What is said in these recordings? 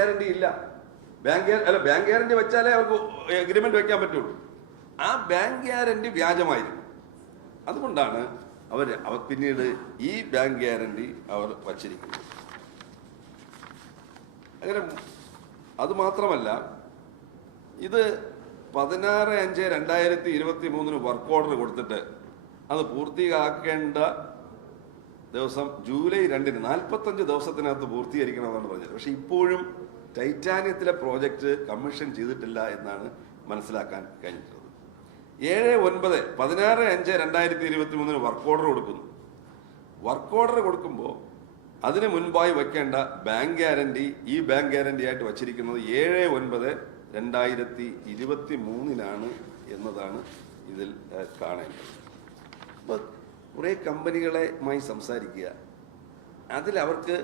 Guarantee ഇല്ല. Bank അല്ല bank guarantee വെച്ചാലേ അവർക്ക് എഗ്രിമെന്റ് വെക്കാൻ പറ്റുള്ളൂ. ആ ബാങ്ക് ഗ്യാരണ്ടി വ്യാജമായിരുന്നു അതുകൊണ്ടാണ് അവർ അവർ പിന്നീട് ഈ ബാങ്ക് ഗ്യാരണ്ടി അവർ വച്ചിരിക്കുന്നത്. അങ്ങനെ അത് മാത്രമല്ല ഇത് പതിനാറ് അഞ്ച് രണ്ടായിരത്തി ഇരുപത്തി മൂന്നിന് വർക്ക് ഓർഡർ കൊടുത്തിട്ട് അത് പൂർത്തിയാക്കേണ്ട ദിവസം ജൂലൈ രണ്ടിന് നാൽപ്പത്തഞ്ച് ദിവസത്തിനകത്ത് പൂർത്തീകരിക്കണമെന്നാണ് പറഞ്ഞത്. പക്ഷെ ഇപ്പോഴും ടൈറ്റാനിയത്തിലെ പ്രോജക്റ്റ് കമ്മീഷൻ ചെയ്തിട്ടില്ല എന്നാണ് മനസ്സിലാക്കാൻ കഴിഞ്ഞിട്ടുള്ളത്. ഏഴ് ഒൻപത് പതിനാറ് അഞ്ച് രണ്ടായിരത്തി ഇരുപത്തി മൂന്നിന് വർക്ക് ഓർഡർ കൊടുക്കുന്നു. വർക്ക് ഓർഡർ കൊടുക്കുമ്പോൾ അതിന് മുൻപായി വെക്കേണ്ട ബാങ്ക് ഗ്യാരണ്ടി ഈ ബാങ്ക് ഗ്യാരണ്ടി ആയിട്ട് വച്ചിരിക്കുന്നത് ഏഴ് ഒൻപത് രണ്ടായിരത്തി ഇരുപത്തി മൂന്നിനാണ് എന്നതാണ് ഇതിൽ കാണേണ്ടത്. അപ്പോൾ കുറേ കമ്പനികളുമായി സംസാരിക്കുക. അതിൽ അവർക്ക്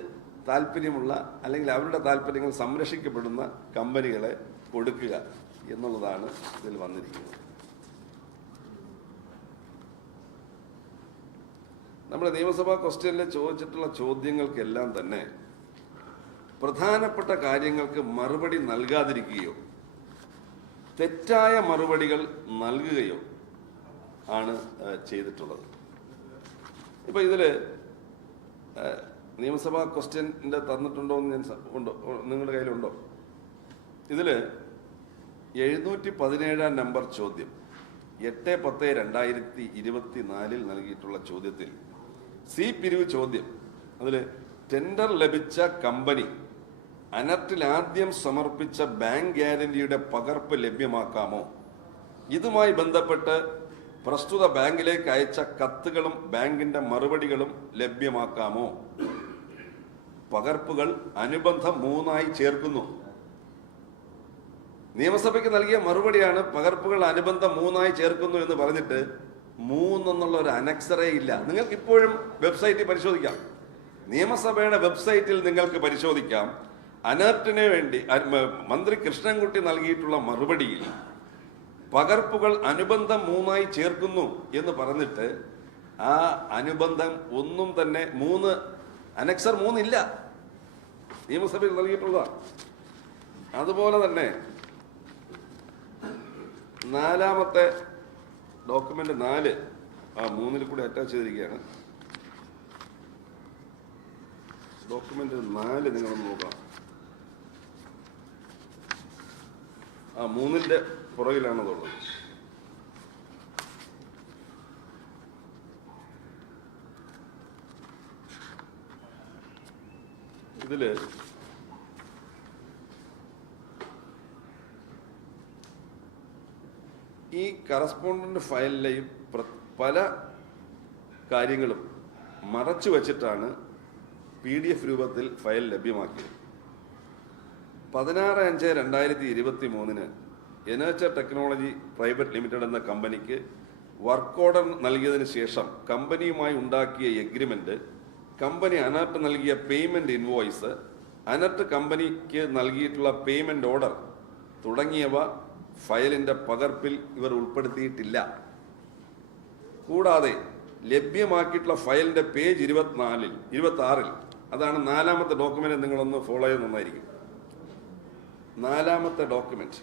താല്പര്യമുള്ള അല്ലെങ്കിൽ അവരുടെ താല്പര്യങ്ങൾ സംരക്ഷിക്കപ്പെടുന്ന കമ്പനികളെ കൊടുക്കുക എന്നുള്ളതാണ് ഇതിൽ വന്നിരിക്കുന്നത്. നമ്മുടെ നിയമസഭാ ക്വസ്റ്റ്യനിൽ ചോദിച്ചിട്ടുള്ള ചോദ്യങ്ങൾക്കെല്ലാം തന്നെ പ്രധാനപ്പെട്ട കാര്യങ്ങൾക്ക് മറുപടി നൽകാതിരിക്കുകയോ തെറ്റായ മറുപടികൾ നൽകുകയോ ആണ് ചെയ്തിട്ടുള്ളത്. ഇപ്പം ഏഹ്, നിയമസഭാ ക്വസ്റ്റ്യന്റെ തന്നിട്ടുണ്ടോ എന്ന് ഞാൻ ഉണ്ടോ? നിങ്ങളുടെ കയ്യിലുണ്ടോ? ഇതിൽ എഴുന്നൂറ്റി പതിനേഴാം നമ്പർ ചോദ്യം. എട്ട് പത്ത് രണ്ടായിരത്തി ഇരുപത്തി നാലിൽ നൽകിയിട്ടുള്ള ചോദ്യത്തിൽ സി പിരിവ് ചോദ്യം. അതിൽ ടെൻഡർ ലഭിച്ച കമ്പനി അനർട്ടിൽ ആദ്യം സമർപ്പിച്ച ബാങ്ക് ഗ്യാരണ്ടിയുടെ പകർപ്പ് ലഭ്യമാക്കാമോ? ഇതുമായി ബന്ധപ്പെട്ട് പ്രസ്തുത ബാങ്കിലേക്ക് അയച്ച കത്തുകളും ബാങ്കിന്റെ മറുപടികളും ലഭ്യമാക്കാമോ? പകർപ്പുകൾ അനുബന്ധം മൂന്നായി ചേർക്കുന്നു. നിയമസഭയ്ക്ക് നൽകിയ മറുപടിയാണ് പകർപ്പുകൾ അനുബന്ധം മൂന്നായി ചേർക്കുന്നു എന്ന് പറഞ്ഞിട്ട് മൂന്നെന്നുള്ള ഒരു അനക്സറേ ഇല്ല. നിങ്ങൾക്ക് ഇപ്പോഴും വെബ്സൈറ്റിൽ പരിശോധിക്കാം. നിയമസഭയുടെ വെബ്സൈറ്റിൽ നിങ്ങൾക്ക് പരിശോധിക്കാം. അനർട്ടിന് വേണ്ടി മന്ത്രി കൃഷ്ണൻകുട്ടി നൽകിയിട്ടുള്ള മറുപടിയിൽ പകർപ്പുകൾ അനുബന്ധം മൂന്നായി ചേർക്കുന്നു എന്ന് പറഞ്ഞിട്ട് ആ അനുബന്ധം ഒന്നും തന്നെ മൂന്ന് അനക്സർ മൂന്നില്ല. നിയമസഭയിൽ നൽകിയിട്ടുള്ളതാണ്. അതുപോലെ തന്നെ നാലാമത്തെ ഡോക്യുമെന്റ് നാല് ആ മൂന്നിൽ കൂടി അറ്റാച്ച് ചെയ്തിരിക്കുകയാണ്. ഡോക്യുമെന്റ് നാല് നിങ്ങളൊന്ന് നോക്കാം. ആ മൂന്നിന്റെ പുറകിലാണ് ഇതിൽ. ഈ കറസ്പോണ്ടന്റ് ഫയലിലെയും പല കാര്യങ്ങളും മറച്ചു വച്ചിട്ടാണ് പി ഡി എഫ് രൂപത്തിൽ ഫയൽ ലഭ്യമാക്കിയത്. പതിനാറ് അഞ്ച് രണ്ടായിരത്തി ഇരുപത്തി മൂന്നിന് എനേച്ചർ ടെക്നോളജി പ്രൈവറ്റ് ലിമിറ്റഡ് എന്ന കമ്പനിക്ക് വർക്ക് ഓർഡർ നൽകിയതിന് ശേഷം കമ്പനിയുമായി ഉണ്ടാക്കിയ എഗ്രിമെന്റ് കമ്പനി അനർട്ട് നൽകിയ പേയ്മെന്റ് ഇൻവോയ്സ് അനർട്ട് കമ്പനിക്ക് നൽകിയിട്ടുള്ള പേയ്മെന്റ് ഓർഡർ തുടങ്ങിയവ ഫയലിന്റെ പകർപ്പിൽ ഇവർ ഉൾപ്പെടുത്തിയിട്ടില്ല. കൂടാതെ ലഭ്യമാക്കിയിട്ടുള്ള ഫയലിന്റെ പേജ് ഇരുപത്തിനാലിൽ ഇരുപത്തി ആറിൽ അതാണ് നാലാമത്തെ ഡോക്യുമെന്റ് നിങ്ങളൊന്ന് ഫോളോ ചെയ്ത് നന്നായിരിക്കും. നാലാമത്തെ ഡോക്യുമെന്റ്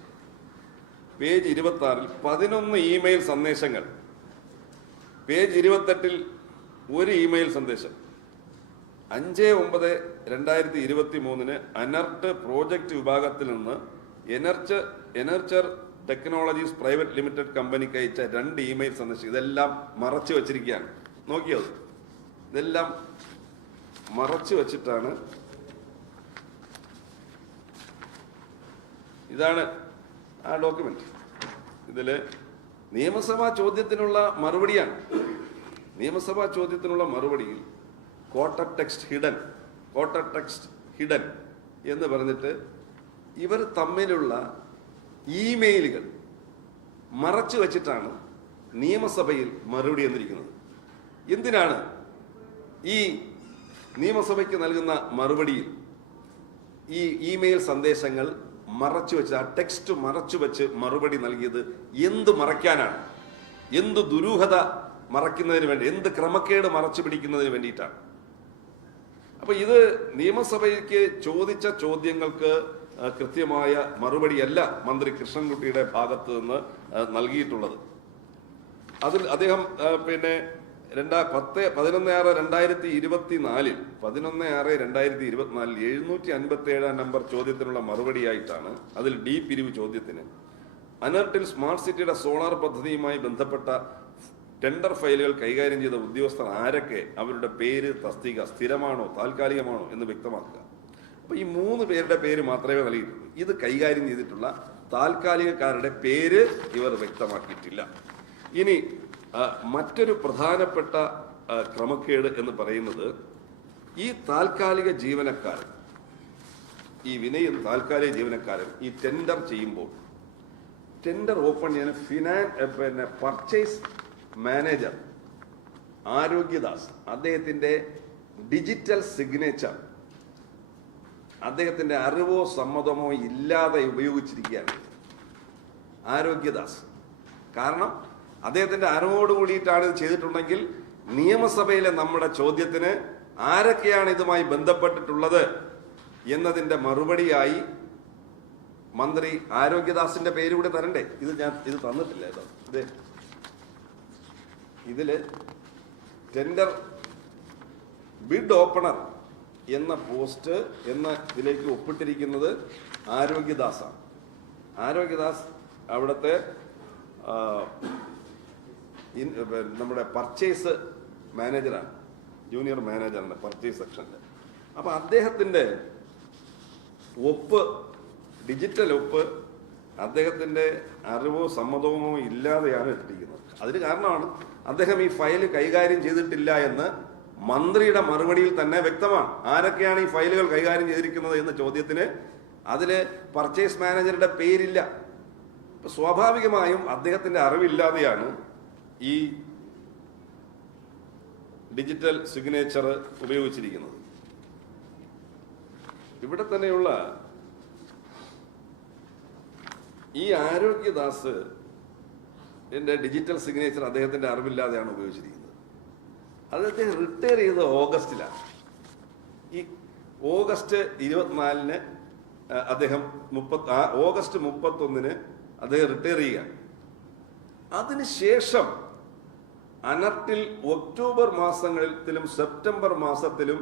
പേജ് ഇരുപത്തി ആറിൽ പതിനൊന്ന് ഇമെയിൽ സന്ദേശങ്ങൾ. പേജ് ഇരുപത്തെട്ടിൽ ഒരു ഇമെയിൽ സന്ദേശം. അഞ്ച് ഒമ്പത് രണ്ടായിരത്തി ഇരുപത്തി മൂന്നിന് അനർട്ട് പ്രോജക്റ്റ് വിഭാഗത്തിൽ നിന്ന് എനർച്ച എനർച്ചർ ടെക്നോളജീസ് പ്രൈവറ്റ് ലിമിറ്റഡ് കമ്പനിക്ക് അയച്ച രണ്ട് ഇമെയിൽ സന്ദേശം ഇതെല്ലാം മറച്ചു വച്ചിരിക്കുകയാണ്. നോക്കിയത് ഇതെല്ലാം മറച്ചു വച്ചിട്ടാണ് ഇതാണ് ആ ഡോക്യുമെന്റ്. ഇതിൽ നിയമസഭാ ചോദ്യത്തിനുള്ള മറുപടിയാണ്. നിയമസഭാ ചോദ്യത്തിനുള്ള മറുപടിയിൽ quote text hidden quote text hidden എന്ന് പറഞ്ഞിട്ട് ഇവർ തമ്മിലുള്ള ഇമെയിലുകൾ മറച്ചു വച്ചിട്ടാണ് നിയമസഭയിൽ മറുപടി എന്നിരിക്കുന്നത് എന്തിനാണ് ഈ നിയമസഭയ്ക്ക് നൽകുന്ന മറുപടിയിൽ ഈ ഇമെയിൽ സന്ദേശങ്ങൾ മറച്ചു വെച്ച് ആ ടെക്സ്റ്റ് മറച്ചു വെച്ച് മറുപടി നൽകിയത് എന്ത് മറയ്ക്കാനാണ്? എന്ത് ദുരൂഹത മറയ്ക്കുന്നതിന് വേണ്ടി എന്ത് ക്രമക്കേട് മറച്ചു പിടിക്കുന്നതിന് വേണ്ടിയിട്ടാണ്? അപ്പൊ ഇത് നിയമസഭയ്ക്ക് ചോദിച്ച ചോദ്യങ്ങൾക്ക് കൃത്യമായ മറുപടിയല്ല മന്ത്രി കൃഷ്ണൻകുട്ടിയുടെ ഭാഗത്ത് നിന്ന് നൽകിയിട്ടുള്ളത്. അതിൽ അദ്ദേഹം പിന്നെ രണ്ടാ പത്ത് പതിനൊന്ന് ആറ് രണ്ടായിരത്തി ഇരുപത്തി നാലിൽ പതിനൊന്ന് ആറ് രണ്ടായിരത്തി ഇരുപത്തിനാലിൽ എഴുന്നൂറ്റി അൻപത്തി ഏഴാം നമ്പർ ചോദ്യത്തിനുള്ള മറുപടിയായിട്ടാണ് അതിൽ ഡി പിരിവ് ചോദ്യത്തിന്. അനർട്ടിൽ സ്മാർട്ട് സിറ്റിയുടെ സോളാർ പദ്ധതിയുമായി ബന്ധപ്പെട്ട ടെൻഡർ ഫയലുകൾ കൈകാര്യം ചെയ്ത ഉദ്യോഗസ്ഥർ ആരൊക്കെ? അവരുടെ പേര് തസ്തിക സ്ഥിരമാണോ താൽക്കാലികമാണോ എന്ന് വ്യക്തമാക്കുക. അപ്പോൾ ഈ മൂന്ന് പേരുടെ പേര് മാത്രമേ നൽകിയിട്ടുള്ളൂ. ഇത് കൈകാര്യം ചെയ്തിട്ടുള്ള താൽക്കാലികക്കാരുടെ പേര് ഇവർ വ്യക്തമാക്കിയിട്ടില്ല. ഇനി മറ്റൊരു പ്രധാനപ്പെട്ട ക്രമക്കേട് എന്ന് പറയുന്നത് ഈ താൽക്കാലിക ജീവനക്കാരൻ ഈ വിനയൻ താൽക്കാലിക ജീവനക്കാരൻ ഈ ടെൻഡർ ചെയ്യുമ്പോൾ ടെൻഡർ ഓപ്പൺ ചെയ്യാൻ ഫിനാൻ പിന്നെ പർച്ചേസ് മാനേജർ ആരോഗ്യദാസ് അദ്ദേഹത്തിന്റെ ഡിജിറ്റൽ സിഗ്നേച്ചർ. അദ്ദേഹത്തിന്റെ അറിവോ സമ്മതമോ ഇല്ലാതെ ഉപയോഗിച്ചിരിക്കുകയാണ് ആരോഗ്യദാസ്. കാരണം അദ്ദേഹത്തിന്റെ അറിവോട് കൂടിയിട്ടാണ് ഇത് ചെയ്തിട്ടുണ്ടെങ്കിൽ നിയമസഭയിലെ നമ്മുടെ ചോദ്യത്തിന് ആരൊക്കെയാണ് ഇതുമായി ബന്ധപ്പെട്ടിട്ടുള്ളത് എന്നതിന്റെ മറുപടിയായി മന്ത്രി ആരോഗ്യദാസിന്റെ പേര് കൂടെ തരണ്ടേ? ഇത് ഞാൻ ഇത് തന്നിട്ടില്ല കേട്ടോ. ഇത് ഇതിൽ ടെൻഡർ ബിഡ് ഓപ്പണർ എന്ന പോസ്റ്റ് എന്ന ഇതിലേക്ക് ഒപ്പിട്ടിരിക്കുന്നത് ആരോഗ്യദാസാണ്. ആരോഗ്യദാസ് അവിടുത്തെ നമ്മുടെ പർച്ചേസ് മാനേജറാണ് ജൂനിയർ മാനേജറാണ് പർച്ചേസ് സെക്ഷന്റെ അപ്പോൾ അദ്ദേഹത്തിന്റെ ഒപ്പ് ഡിജിറ്റൽ ഒപ്പ് അദ്ദേഹത്തിന്റെ അറിവോ സമ്മതമോ ഇല്ലാതെയാണ് ഇട്ടിരിക്കുന്നത്. അതിന് കാരണമാണ് അദ്ദേഹം ഈ ഫയൽ കൈകാര്യം ചെയ്തിട്ടില്ല എന്ന് മന്ത്രിയുടെ മറുപടിയിൽ തന്നെ വ്യക്തമാണ്. ആരൊക്കെയാണ് ഈ ഫയലുകൾ കൈകാര്യം ചെയ്തിരിക്കുന്നത് എന്ന ചോദ്യത്തിന് അതിൽ പർച്ചേസ് മാനേജറുടെ പേരില്ല. സ്വാഭാവികമായും അദ്ദേഹത്തിന്റെ അറിവില്ലാതെയാണ് ഈ ഡിജിറ്റൽ സിഗ്നേച്ചർ ഉപയോഗിച്ചിരിക്കുന്നത്. ഇവിടെ തന്നെയുള്ള ഈ ആരോഗ്യദാസ് എന്റെ ഡിജിറ്റൽ സിഗ്നേച്ചർ അദ്ദേഹത്തിന്റെ അറിവില്ലാതെയാണ് ഉപയോഗിച്ചിരിക്കുന്നത്. അത് അദ്ദേഹം റിട്ടയർ ചെയ്തത് ഓഗസ്റ്റിലാണ്. ഈ ഓഗസ്റ്റ് ഇരുപത്തിനാലിന് അദ്ദേഹം മുപ്പത്തി ഓഗസ്റ്റ് മുപ്പത്തൊന്നിന് അദ്ദേഹം റിട്ടയർ ചെയ്യുക അതിനുശേഷം അനർട്ടിൽ ഒക്ടോബർ മാസങ്ങളിലും സെപ്റ്റംബർ മാസത്തിലും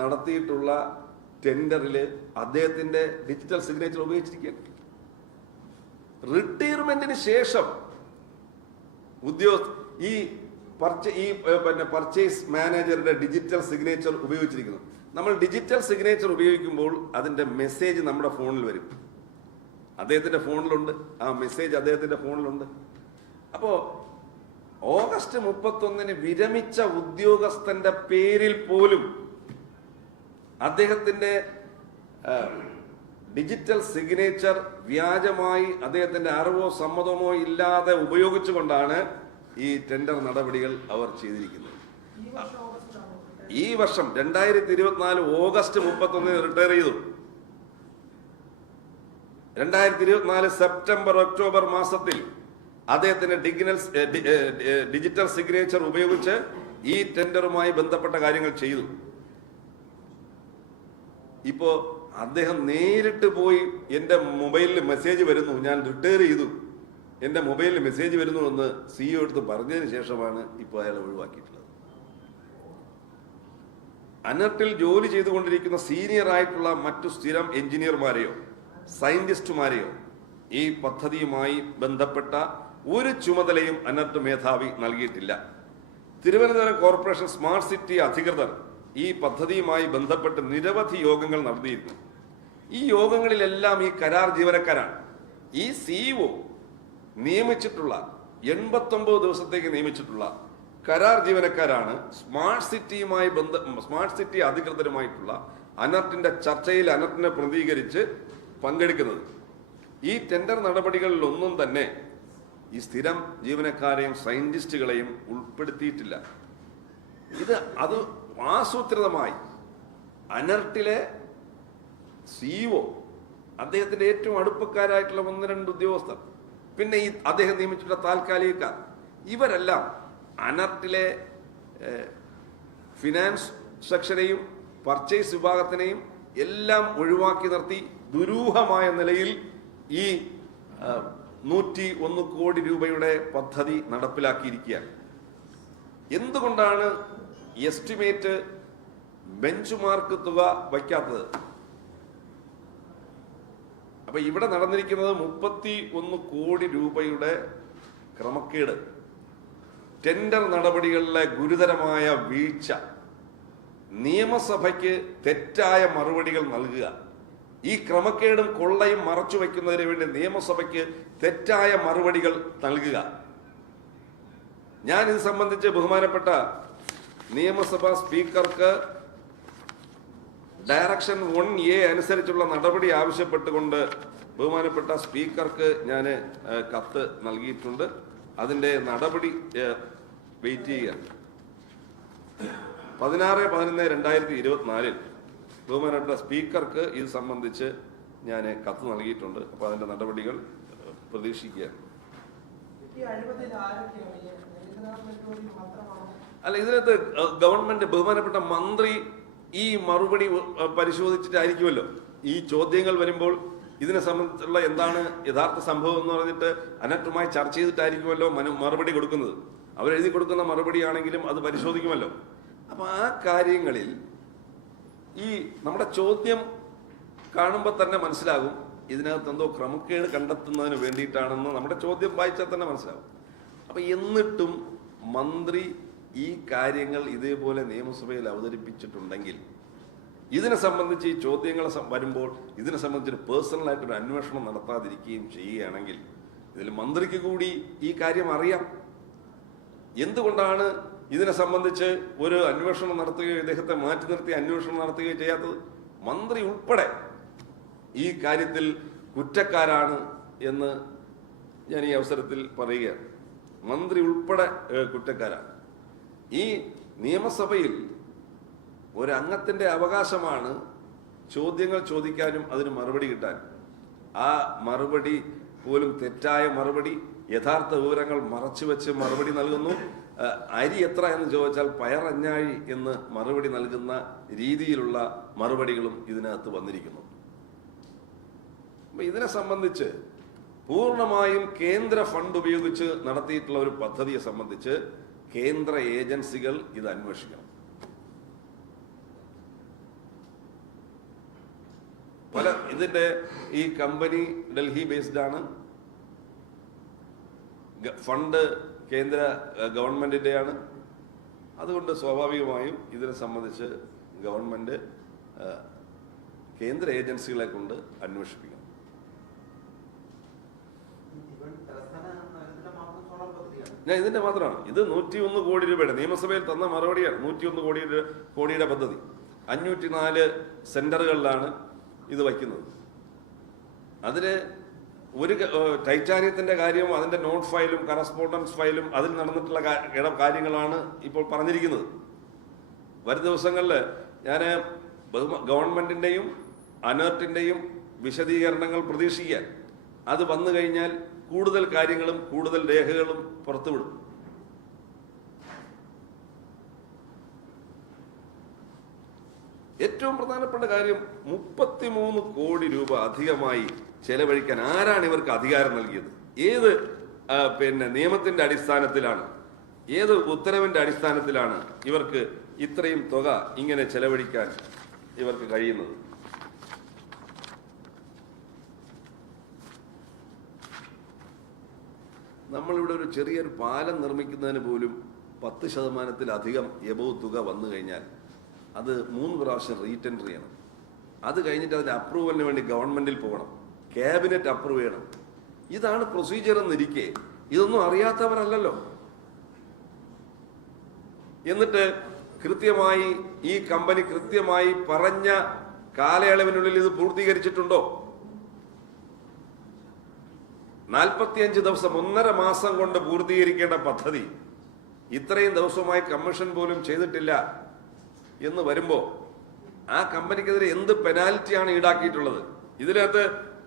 നടത്തിയിട്ടുള്ള ടെൻഡറിൽ അദ്ദേഹത്തിന്റെ ഡിജിറ്റൽ സിഗ്നേച്ചർ ഉപയോഗിച്ചിരിക്കുകയാണ്. റിട്ടയർമെന്റിന് ശേഷം ഉദ്യോഗ ഈ പർച്ച ഈ പിന്നെ പർച്ചേസ് മാനേജറുടെ ഡിജിറ്റൽ സിഗ്നേച്ചർ ഉപയോഗിച്ചിരിക്കുന്നു. നമ്മൾ ഡിജിറ്റൽ സിഗ്നേച്ചർ ഉപയോഗിക്കുമ്പോൾ അതിന്റെ മെസ്സേജ് നമ്മുടെ ഫോണിൽ വരും. അദ്ദേഹത്തിന്റെ ഫോണിലുണ്ട്. ആ മെസ്സേജ് അദ്ദേഹത്തിന്റെ ഫോണിലുണ്ട്. അപ്പോൾ ഓഗസ്റ്റ് മുപ്പത്തൊന്നിന് വിരമിച്ച ഉദ്യോഗസ്ഥന്റെ പേരിൽ പോലും അദ്ദേഹത്തിന്റെ ആ, ഡിജിറ്റൽ സിഗ്നേച്ചർ വ്യാജമായി അദ്ദേഹത്തിന്റെ അറിവോ സമ്മതമോ ഇല്ലാതെ ഉപയോഗിച്ചുകൊണ്ടാണ് ഈ ടെൻഡർ നടപടികൾ അവർ ചെയ്തിരിക്കുന്നത്. ഈ വർഷം രണ്ടായിരത്തി ഇരുപത്തിനാല് ഓഗസ്റ്റ് മുപ്പത്തൊന്നിന് റിട്ടയർ ചെയ്തു. രണ്ടായിരത്തി ഇരുപത്തിനാല് സെപ്റ്റംബർ ഒക്ടോബർ മാസത്തിൽ അദ്ദേഹത്തിന്റെ ഡിഗ്നൽ ഡിജിറ്റൽ സിഗ്നേച്ചർ ഉപയോഗിച്ച് ഈ ടെൻഡറുമായി ബന്ധപ്പെട്ട കാര്യങ്ങൾ ചെയ്തു. ഇപ്പോ അദ്ദേഹം നേരിട്ട് പോയി എന്റെ മൊബൈലിൽ മെസ്സേജ് വരുന്നു. ഞാൻ റിട്ടയർ ചെയ്തു. എന്റെ മൊബൈലിൽ മെസ്സേജ് വരുന്നു എന്ന് സിഇഒ എടുത്ത് പറഞ്ഞതിന് ശേഷമാണ് ഇപ്പോൾ അയാൾ ഒഴിവാക്കിയിട്ടുള്ളത്. അനർട്ടിൽ ജോലി ചെയ്തുകൊണ്ടിരിക്കുന്ന സീനിയർ ആയിട്ടുള്ള മറ്റു സ്ഥിരം എഞ്ചിനീയർമാരെയോ സയന്റിസ്റ്റുമാരെയോ ഈ പദ്ധതിയുമായി ബന്ധപ്പെട്ട ഒരു ചുമതലയും അനർട്ട് മേധാവി നൽകിയിട്ടില്ല. തിരുവനന്തപുരം കോർപ്പറേഷൻ സ്മാർട്ട് സിറ്റി അധികൃതർ ഈ പദ്ധതിയുമായി ബന്ധപ്പെട്ട് നിരവധി യോഗങ്ങൾ നടത്തിയിരുന്നു. ഈ യോഗങ്ങളിലെല്ലാം ഈ കരാർ ജീവനക്കാരാണ്. ഈ സിഇഒ നിയമിച്ചിട്ടുള്ള എൺപത്തൊമ്പത് ദിവസത്തേക്ക് നിയമിച്ചിട്ടുള്ള കരാർ ജീവനക്കാരാണ് സ്മാർട്ട് സിറ്റിയുമായി ബന്ധ സ്മാർട്ട് സിറ്റി അധികൃതരുമായിട്ടുള്ള അനർട്ടിന്റെ ചർച്ചയിൽ അനർട്ടിനെ പ്രതികരിച്ച് പങ്കെടുക്കുന്നത്. ഈ ടെൻഡർ നടപടികളിലൊന്നും തന്നെ ഈ സ്ഥിരം ജീവനക്കാരെയും സയന്റിസ്റ്റുകളെയും ഉൾപ്പെടുത്തിയിട്ടില്ല. ഇത് അത് ആസൂത്രിതമായി അനർട്ടിലെ സിഇഒ അദ്ദേഹത്തിന്റെ ഏറ്റവും അടുപ്പക്കാരായിട്ടുള്ള ഒന്ന് രണ്ട് ഉദ്യോഗസ്ഥർ. പിന്നെ ഈ അദ്ദേഹം നിയമിച്ചിട്ടുള്ള താൽക്കാലികക്കാർ. ഇവരെല്ലാം അനർട്ടിലെ ഫിനാൻസ് സെക്ഷനെയും പർച്ചേസ് വിഭാഗത്തിനെയും എല്ലാം ഒഴിവാക്കി നിർത്തി ദുരൂഹമായ നിലയിൽ ഈ നൂറ്റി ഒന്ന് കോടി രൂപയുടെ പദ്ധതി നടപ്പിലാക്കിയിരിക്കുകയാണ്. എന്തുകൊണ്ടാണ് എസ്റ്റിമേറ്റ് ബെഞ്ച് മാർക്ക് തുക വയ്ക്കാത്തത്? അപ്പൊ ഇവിടെ നടന്നിരിക്കുന്നത് മുപ്പത്തി ഒന്ന് കോടി രൂപയുടെ ക്രമക്കേട്. ടെൻഡർ നടപടികളിലെ ഗുരുതരമായ വീഴ്ച. നിയമസഭയ്ക്ക് തെറ്റായ മറുപടികൾ നൽകുക. ഈ ക്രമക്കേടും കൊള്ളയും മറച്ചു വയ്ക്കുന്നതിന് വേണ്ടി നിയമസഭയ്ക്ക് തെറ്റായ മറുപടികൾ നൽകുക. ഞാൻ ഇത് സംബന്ധിച്ച് ബഹുമാനപ്പെട്ട നിയമസഭാ സ്പീക്കർക്ക് ഡയറക്ഷൻ വൺ എ അനുസരിച്ചുള്ള നടപടി ആവശ്യപ്പെട്ടുകൊണ്ട് ബഹുമാനപ്പെട്ട സ്പീക്കർക്ക് ഞാൻ കത്ത് നൽകിയിട്ടുണ്ട്. അതിന്റെ നടപടി വെയിറ്റ് ചെയ്യുകയാണ് പതിനാറ് പതിനൊന്ന് രണ്ടായിരത്തി ഇരുപത്തിനാലിൽ ബഹുമാനപ്പെട്ട സ്പീക്കർക്ക് ഇത് സംബന്ധിച്ച് ഞാൻ കത്ത് നൽകിയിട്ടുണ്ട്. അപ്പോൾ അതിന്റെ നടപടികൾ പ്രതീക്ഷിക്കുകയാണ്. അല്ല ഇതിനകത്ത് ഗവൺമെന്റ് ബഹുമാനപ്പെട്ട മന്ത്രി ഈ മറുപടി പരിശോധിച്ചിട്ടായിരിക്കുമല്ലോ. ഈ ചോദ്യങ്ങൾ വരുമ്പോൾ ഇതിനെ സംബന്ധിച്ചുള്ള എന്താണ് യഥാർത്ഥ സംഭവം എന്ന് പറഞ്ഞിട്ട് അനക്ടമായി ചർച്ച ചെയ്തിട്ടായിരിക്കുമല്ലോ മറുപടി കൊടുക്കുന്നത്. അവരെഴുതി കൊടുക്കുന്ന മറുപടി ആണെങ്കിലും അത് പരിശോധിക്കുമല്ലോ. അപ്പം ആ കാര്യങ്ങളിൽ ഈ നമ്മുടെ ചോദ്യം കാണുമ്പോൾ തന്നെ മനസ്സിലാകും ഇതിനകത്ത് എന്തോ ക്രമക്കേട് കണ്ടെത്തുന്നതിന് വേണ്ടിയിട്ടാണെന്ന് നമ്മുടെ ചോദ്യം വായിച്ചാൽ തന്നെ മനസ്സിലാകും. അപ്പം എന്നിട്ടും മന്ത്രി ഈ കാര്യങ്ങൾ ഇതേപോലെ നിയമസഭയിൽ അവതരിപ്പിച്ചിട്ടുണ്ടെങ്കിൽ ഇതിനെ സംബന്ധിച്ച് ഈ ചോദ്യങ്ങൾ വരുമ്പോൾ ഇതിനെ സംബന്ധിച്ച് പേഴ്സണലായിട്ടൊരു അന്വേഷണം നടത്താതിരിക്കുകയും ചെയ്യുകയാണെങ്കിൽ ഇതിൽ മന്ത്രിക്ക് കൂടി ഈ കാര്യം അറിയാം. എന്തുകൊണ്ടാണ് ഇതിനെ സംബന്ധിച്ച് ഒരു അന്വേഷണം നടത്തുകയോ ഇദ്ദേഹത്തെ മാറ്റി നിർത്തി അന്വേഷണം നടത്തുകയോ ചെയ്യാത്തത്? മന്ത്രി ഉൾപ്പെടെ ഈ കാര്യത്തിൽ കുറ്റക്കാരാണ് എന്ന് ഞാൻ ഈ അവസരത്തിൽ പറയുകയാണ്. മന്ത്രി ഉൾപ്പെടെ കുറ്റക്കാരാണ്. ഈ നിയമസഭയിൽ ഒരംഗത്തിന്റെ അവകാശമാണ് ചോദ്യങ്ങൾ ചോദിക്കാനും അതിന് മറുപടി കിട്ടാനും ആ മറുപടി പോലും തെറ്റായ മറുപടി യഥാർത്ഥ വിവരങ്ങൾ മറച്ചുവെച്ച് മറുപടി നൽകുന്നു. അരി എത്ര എന്ന് ചോദിച്ചാൽ പയറഞ്ഞാഴി എന്ന് മറുപടി നൽകുന്ന രീതിയിലുള്ള മറുപടികളും ഇതിനകത്ത് വന്നിരിക്കുന്നു. അപ്പം ഇതിനെ സംബന്ധിച്ച് പൂർണമായും കേന്ദ്ര ഫണ്ട് ഉപയോഗിച്ച് നടത്തിയിട്ടുള്ള ഒരു പദ്ധതിയെ സംബന്ധിച്ച് കേന്ദ്ര ഏജൻസികൾ ഇത് അന്വേഷിക്കണം. പല ഇതിന്റെ ഈ കമ്പനി ഡൽഹി ബേസ്ഡ് ആണ്. ഫണ്ട് കേന്ദ്ര ഗവൺമെന്റിന്റെയാണ്. അതുകൊണ്ട് സ്വാഭാവികമായും ഇതിനെ സംബന്ധിച്ച് ഗവൺമെന്റ് കേന്ദ്ര ഏജൻസികളെ കൊണ്ട് അന്വേഷിപ്പിക്കണം. ഞാൻ ഇതിന്റെ മാത്രമാണ്. ഇത് നൂറ്റിയൊന്ന് കോടി രൂപയുടെ നിയമസഭയിൽ തന്ന മറുപടിയാണ്. നൂറ്റിയൊന്ന് കോടി കോടിയുടെ പദ്ധതി. അഞ്ഞൂറ്റി നാല് സെന്ററുകളിലാണ് ഇത് വയ്ക്കുന്നത്. അതിന് ഒരു ടൈറ്റാനിയത്തിന്റെ കാര്യവും അതിന്റെ നോട്ട് ഫയലും കറസ്പോണ്ടൻസ് ഫയലും അതിൽ നടന്നിട്ടുള്ള കാര്യങ്ങളാണ് ഇപ്പോൾ പറഞ്ഞിരിക്കുന്നത്. വരും ദിവസങ്ങളിൽ ഞാൻ ഗവൺമെന്റിന്റെയും അനേർട്ടിന്റെയും വിശദീകരണങ്ങൾ പ്രതീക്ഷിക്കാൻ. അത് വന്നു കഴിഞ്ഞാൽ കൂടുതൽ കാര്യങ്ങളും കൂടുതൽ രേഖകളും പുറത്തുവിടും. ഏറ്റവും പ്രധാനപ്പെട്ട കാര്യം മുപ്പത്തിമൂന്ന് കോടി രൂപ അധികമായി ചെലവഴിക്കാൻ ആരാണ് ഇവർക്ക് അധികാരം നൽകിയത്? ഏത് പിന്നെ നിയമത്തിന്റെ അടിസ്ഥാനത്തിലാണ് ഏത് ഉത്തരവിന്റെ അടിസ്ഥാനത്തിലാണ് ഇവർക്ക് ഇത്രയും തുക ഇങ്ങനെ ചെലവഴിക്കാൻ ഇവർക്ക് കഴിയുന്നത്? നമ്മളിവിടെ ഒരു ചെറിയൊരു പാലം നിർമ്മിക്കുന്നതിന് പോലും പത്ത് ശതമാനത്തിലധികം എബോ തുക വന്നു കഴിഞ്ഞാൽ അത് മൂന്ന് പ്രാവശ്യം റീടെൻഡർ ചെയ്യണം. അത് കഴിഞ്ഞിട്ട് അതിന്റെ അപ്രൂവലിന് വേണ്ടി ഗവൺമെന്റിൽ പോകണം. ക്യാബിനറ്റ് അപ്രൂവ് ചെയ്യണം. ഇതാണ് പ്രൊസീജിയർ എന്നിരിക്കെ. ഇതൊന്നും അറിയാത്തവരല്ലല്ലോ. എന്നിട്ട് കൃത്യമായി ഈ കമ്പനി കൃത്യമായി പറഞ്ഞ കാലയളവിനുള്ളിൽ ഇത് പൂർത്തീകരിച്ചിട്ടുണ്ടോ? നാൽപ്പത്തിയഞ്ച് ദിവസം ഒന്നര മാസം കൊണ്ട് പൂർത്തീകരിക്കേണ്ട പദ്ധതി ഇത്രയും ദിവസമായി കമ്മീഷൻ പോലും ചെയ്തിട്ടില്ല എന്ന് വരുമ്പോൾ ആ കമ്പനിക്കെതിരെ എന്ത് പെനാൽറ്റിയാണ് ഈടാക്കിയിട്ടുള്ളത്? ഇതിനകത്ത്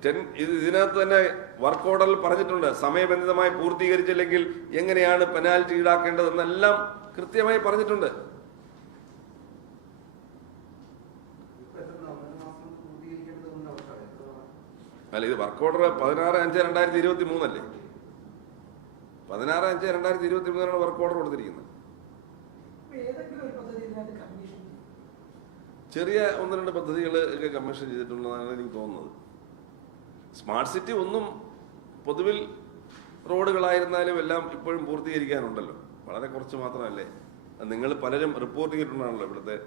ടെൻ ഇത് ഇതിനകത്ത് തന്നെ വർക്ക് ഓർഡറിൽ പറഞ്ഞിട്ടുണ്ട് സമയബന്ധിതമായി പൂർത്തീകരിച്ചില്ലെങ്കിൽ എങ്ങനെയാണ് പെനാൽറ്റി ഈടാക്കേണ്ടതെന്നെല്ലാം കൃത്യമായി പറഞ്ഞിട്ടുണ്ട് ഇപ്പൊ എത്ര ഒന്നര മാസം പൂർത്തീകരിക്കേണ്ടതുണ്ട് അവർക്ക് എത്ര അല്ല ഇത് വർക്ക് ഓർഡർ പതിനാറ് അഞ്ച് രണ്ടായിരത്തി ഇരുപത്തി മൂന്നല്ലേ പതിനാറ് അഞ്ച് രണ്ടായിരത്തി ഇരുപത്തി മൂന്നിനാണ് വർക്ക് ഓർഡർ കൊടുത്തിരിക്കുന്നത് ചെറിയ ഒന്ന് രണ്ട് പദ്ധതികൾ ഒക്കെ കമ്മീഷൻ ചെയ്തിട്ടുള്ളതാണ് എനിക്ക് തോന്നുന്നത്. സ്മാർട്ട് സിറ്റി ഒന്നും പൊതുവിൽ റോഡുകളായിരുന്നാലും എല്ലാം ഇപ്പോഴും പൂർത്തീകരിക്കാനുണ്ടല്ലോ. വളരെ കുറച്ച് മാത്രമല്ലേ? നിങ്ങൾ പലരും റിപ്പോർട്ട് ചെയ്തിട്ടുണ്ടാണല്ലോ ഇവിടുത്തെ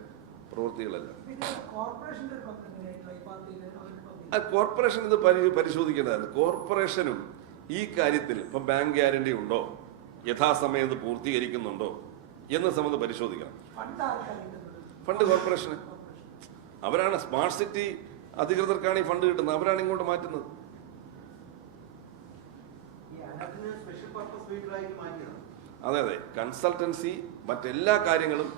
പ്രവൃത്തികളെല്ലാം. ആ കോർപ്പറേഷൻ ഇത് പരി പരിശോധിക്കേണ്ടതാണ്. കോർപ്പറേഷനും ഈ കാര്യത്തിൽ ഇപ്പം ബാങ്ക് ഗ്യാരണ്ടി ഉണ്ടോ? യഥാസമയം ഇത് പൂർത്തീകരിക്കുന്നുണ്ടോ? എന്ന് സംബന്ധം പരിശോധിക്കണം. ഫണ്ട് കോർപ്പറേഷന് അവരാണ് സ്മാർട്ട് സിറ്റി അധികൃതർക്കാണ് ഈ ഫണ്ട് കിട്ടുന്നത്. അവരാണ് ഇങ്ങോട്ട് മാറ്റുന്നത്. അതെ അതെ. കൺസൾട്ടൻസി മറ്റെല്ലാ കാര്യങ്ങളും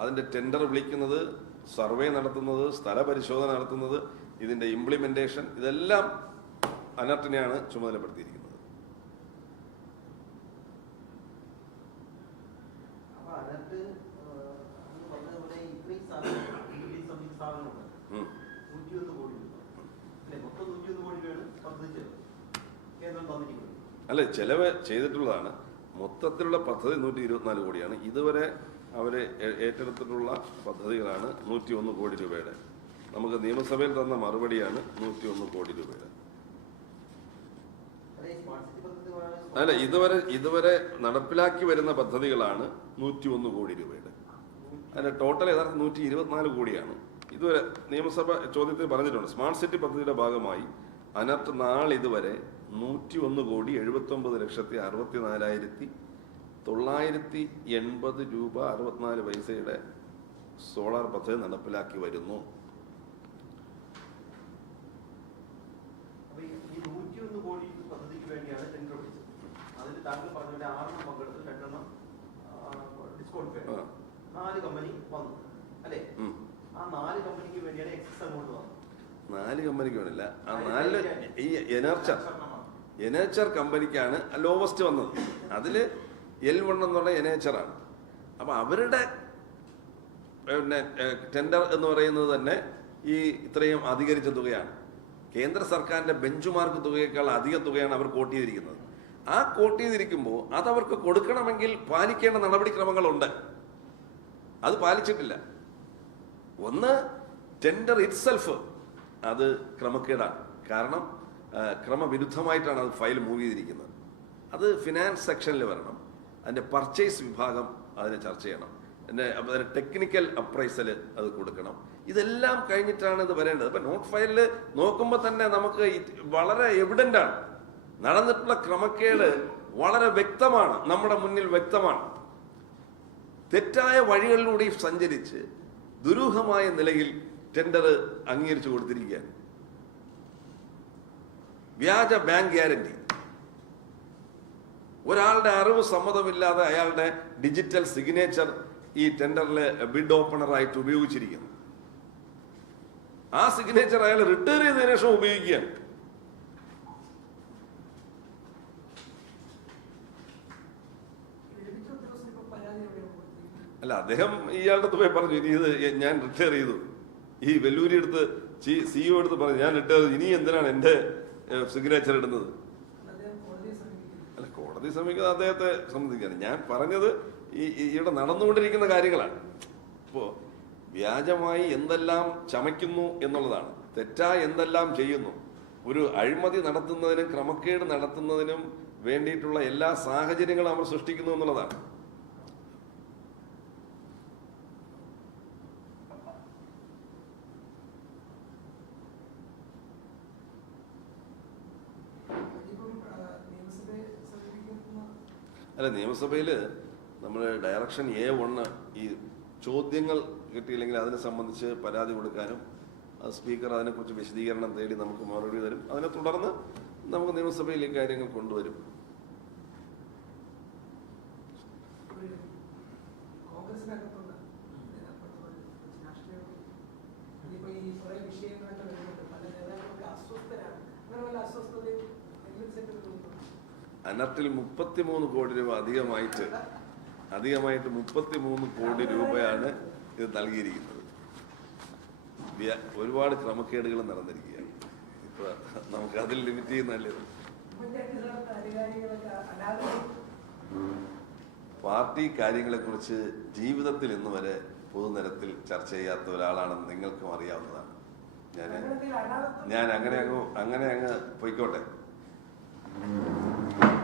അതിന്റെ ടെൻഡർ വിളിക്കുന്നത് സർവേ നടത്തുന്നത് സ്ഥലപരിശോധന നടത്തുന്നത് ഇതിന്റെ ഇംപ്ലിമെന്റേഷൻ ഇതെല്ലാം അനർട്ടിനെയാണ് ചുമതലപ്പെടുത്തിയിരിക്കുന്നത്. അല്ല? ചെലവ്. ചെയ്തിട്ടുള്ളതാണ്. മൊത്തത്തിലുള്ള പദ്ധതി നൂറ്റി ഇരുപത്തിനാല് കോടിയാണ്. ഇതുവരെ അവർ ഏറ്റെടുത്തിട്ടുള്ള പദ്ധതികളാണ് നൂറ്റി ഒന്ന് കോടി രൂപയുടെ. നമുക്ക് നിയമസഭയിൽ തന്ന മറുപടിയാണ് നൂറ്റി ഒന്ന് കോടി രൂപയുടെ. അല്ലെ ഇതുവരെ ഇതുവരെ നടപ്പിലാക്കി വരുന്ന പദ്ധതികളാണ് നൂറ്റി ഒന്ന് കോടി രൂപയുടെ. അതിന്റെ ടോട്ടൽ യഥാർത്ഥം നൂറ്റി ഇരുപത്തിനാല് കോടിയാണ്. ഇതുവരെ നിയമസഭ ചോദ്യത്തിൽ പറഞ്ഞിട്ടുണ്ട് സ്മാർട്ട് സിറ്റി പദ്ധതിയുടെ ഭാഗമായി അനർട്ട് ഇതുവരെ നൂറ്റി ഒന്ന് കോടി എഴുപത്തി ഒമ്പത് ലക്ഷത്തി അറുപത്തി നാലായിരത്തി തൊള്ളായിരത്തി എൺപത് രൂപ അറുപത്തിനാല് പൈസയുടെ സോളാർ പദ്ധതി നടപ്പിലാക്കി വരുന്നു അപ്പൊ ഈ ഈ നൂറ്റിയൊന്ന് കോടി പദ്ധതിക്ക് വേണ്ടിയാണ് ടെൻഡർ വിളിച്ചത് അതിൽ താങ്കൾ പറഞ്ഞ ആറെണ്ണം പങ്കെടുത്ത് രണ്ടെണ്ണം ഡിസ്കൗണ്ട് ആ. നാല് കമ്പനി വന്നു. അല്ലേ? ആ നാല് കമ്പനിക്ക് വേണ്ടിയാണ് എക്സസ് അങ്ങോട്ട് വന്നത്. നാല് കമ്പനിക്ക് വേണ്ടില്ല ആ നാല് ഈ എനർച്ചർ. എനേച്ചർ കമ്പനിക്കാണ് ലോവസ്റ്റ് വന്നത്. അതിൽ എൽ വൺ എന്നുള്ള എനേച്ചറാണ് അപ്പം അവരുടെ പിന്നെ ടെൻഡർ എന്ന് പറയുന്നത് തന്നെ ഈ ഇത്രയും അധികരിച്ച തുകയാണ്. കേന്ദ്ര സർക്കാരിന്റെ ബെഞ്ച് മാർക്ക് തുകയേക്കാൾ അധിക തുകയാണ് അവർ കോട്ട് ചെയ്തിരിക്കുന്നത്. ആ കോട്ട് ചെയ്തിരിക്കുമ്പോൾ അതവർക്ക് കൊടുക്കണമെങ്കിൽ പാലിക്കേണ്ട നടപടിക്രമങ്ങളുണ്ട്. അത് പാലിച്ചിട്ടില്ല. ഒന്ന് ടെൻഡർ ഇറ്റ്സെൽഫ് അത് ക്രമക്കേടാണ്. കാരണം ക്രമവിരുദ്ധമായിട്ടാണ് അത് ഫയൽ മൂവ് ചെയ്തിരിക്കുന്നത്. അത് ഫിനാൻസ് സെക്ഷനിൽ വരണം. അതിന്റെ പർച്ചേസ് വിഭാഗം അതിനെ ചർച്ച ചെയ്യണം. അതിന്റെ അതിന്റെ ടെക്നിക്കൽ അപ്രൈസൽ അത് കൊടുക്കണം. ഇതെല്ലാം കഴിഞ്ഞിട്ടാണ് ഇത് വരേണ്ടത്. അപ്പം നോട്ട് ഫയലിൽ നോക്കുമ്പോൾ തന്നെ നമുക്ക് വളരെ എവിഡന്റ് ആണ്. നടന്നിട്ടുള്ള ക്രമക്കേട് വളരെ വ്യക്തമാണ്. നമ്മുടെ മുന്നിൽ വ്യക്തമാണ്. തെറ്റായ വഴികളിലൂടെ സഞ്ചരിച്ച് ദുരൂഹമായ നിലയിൽ ടെൻഡർ അംഗീകരിച്ചു കൊടുത്തിരിക്കുകയാണ്. വ്യാജ ബാങ്ക് ഗ്യാരണ്ടി ഒരാളുടെ അറിവ് സമ്മതമില്ലാതെ അയാളുടെ ഡിജിറ്റൽ സിഗ്നേച്ചർ ഈ ടെൻഡറിൽ ബിഡ് ഓപ്പണറായിട്ട് ഉപയോഗിച്ചിരിക്കുന്നു. ആ സിഗ്നേച്ചർ അയാൾ റിട്ടയർ ചെയ്തതിനു ശേഷം ഉപയോഗിക്കുകയാണ് ലഭിച്ച ഉദ്യോഗസ്ഥർ ഇപ്പൊ പരാതി എവിടെയാണ് കൊടുത്തിരിക്കുന്നത് അല്ല അദ്ദേഹം ഇയാളുടെ അടുത്ത് പോയി പറഞ്ഞു ഇനി ഇത് ഞാൻ റിട്ടയർ ചെയ്തു. ഈ വെല്ലൂരി എടുത്ത് സിഇഒ എടുത്ത് പറഞ്ഞു ഞാൻ റിട്ടയർ ചെയ്തു. ഇനി എന്തിനാണ് എന്റെ സിഗ്നേച്ചർ ഇടുന്നത്? അല്ല കോടതി സമീപിക്കുന്നത് അദ്ദേഹത്തെ സംബന്ധിക്കാണ്. ഞാൻ പറഞ്ഞത് ഈ ഈ ഇവിടെ നടന്നുകൊണ്ടിരിക്കുന്ന കാര്യങ്ങളാണ്. ഇപ്പോ വ്യാജമായി എന്തെല്ലാം ചമയ്ക്കുന്നു എന്നുള്ളതാണ്. തെറ്റായ എന്തെല്ലാം ചെയ്യുന്നു? ഒരു അഴിമതി നടത്തുന്നതിനും ക്രമക്കേട് നടത്തുന്നതിനും വേണ്ടിയിട്ടുള്ള എല്ലാ സാഹചര്യങ്ങളും അവർ സൃഷ്ടിക്കുന്നു എന്നുള്ളതാണ്. അല്ല നിയമസഭയിൽ നമ്മൾ ഡയറക്ഷൻ എ വണ്ണ് ഈ ചോദ്യങ്ങൾ കിട്ടിയില്ലെങ്കിൽ അതിനെ സംബന്ധിച്ച് പരാതി കൊടുക്കാനും സ്പീക്കർ അതിനെക്കുറിച്ച് വിശദീകരണം തേടി നമുക്ക് മറുപടി തരും. അതിനെ തുടർന്ന് നമുക്ക് നിയമസഭയിൽ ഈ കാര്യങ്ങൾ കൊണ്ടുവരും. അനർട്ടിൽ മുപ്പത്തിമൂന്ന് കോടി രൂപ അധികമായിട്ട് അധികമായിട്ട് മുപ്പത്തിമൂന്ന് കോടി രൂപയാണ് ഇത് നൽകിയിരിക്കുന്നത്. ഒരുപാട് ക്രമക്കേടുകൾ നടന്നിരിക്കുകയാണ്. ഇപ്പൊ നമുക്ക് അതിൽ ലിമിറ്റ് ചെയ്യുന്നല്ലേ പാർട്ടി കാര്യങ്ങളെ കുറിച്ച് പാർട്ടി കാര്യങ്ങളെക്കുറിച്ച് ജീവിതത്തിൽ ഇന്ന് വരെ പൊതുനിരത്തിൽ ചർച്ച ചെയ്യാത്ത ഒരാളാണെന്ന് നിങ്ങൾക്കും അറിയാവുന്നതാണ്. ഞാൻ ഞാൻ അങ്ങനെ അങ്ങ് അങ്ങനെ അങ്ങ് പൊയ്ക്കോട്ടെ. Thank you.